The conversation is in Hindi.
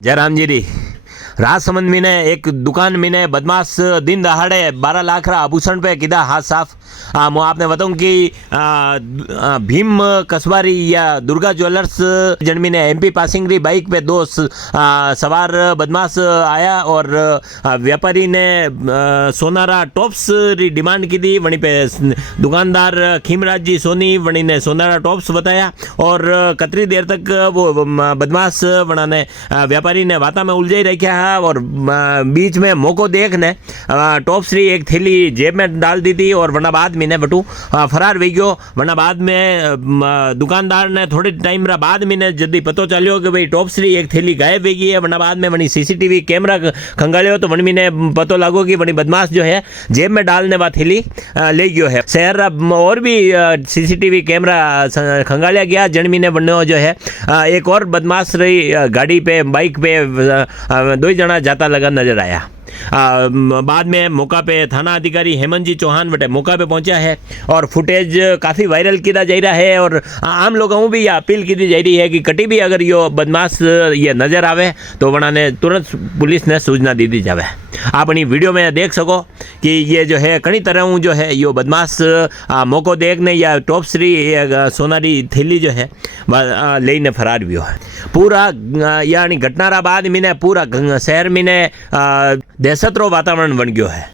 जयराम जी री राजसमंद में ने एक दुकान में ने बदमाश दिन दहाड़े 12 लाख रा आभूषण पे किदा हाथ साफ। मैं आपने बताऊं कि भीम कसबारी या दुर्गा ज्वेलर्स जनमी ने एमपी पासिंग री बाइक पे दो सवार बदमाश आया और व्यापारी ने सोनारा टॉप्स री डिमांड की थी। वहीं पे दुकानदार खीमराज जी सोनी वहीं ने सोनारा टॉप्स बताया और कतरी देर तक वो बदमाश वना ने व्यापारी ने वाता में उलझाई रखा है और बीच में मौको देखने टॉप्स री एक थैली जेब में डाल दी थी और वरना बाद में ने बटू फरार हो गयो। वरना बाद में दुकानदार ने थोड़ी टाइम रा बाद में ने जल्दी पतो चलियो कि भाई टॉप्स री एक थैली गायब हो गई है। वरना बाद में वनी सीसीटीवी कैमरा खंगालियो तो वनी ने पतो लागो कि वनी बदमाश जो है जेब में डालने वा थैली ले गयो है। शहर और भी सीसीटीवी कैमरा खंगालिया गया जनमी ने बनो जो है एक और बदमाश रही गाड़ी पे बाइक पे दो जना जाता लगा नजर आया। बाद में मौका पे थाना अधिकारी हेमंत जी चौहान वटे मौका पे पहुंचा है और फुटेज काफ़ी वायरल किया जा रहा है और आम लोगों को भी यह अपील की जा रही है कि कटी भी अगर यो बदमाश ये नज़र आवे तो वना ने तुरंत पुलिस ने सूचना दी दी जावे। अपनी वीडियो में देख सको कि ये जो है कई तरह जो है यो बदमाश मौको देखने या टॉप्सरी सोनारी थैली जो है लेने फरार भी है। पूरा यानी घटना बाद में पूरा शहर में दहशत रो वातावरण बन गयो है।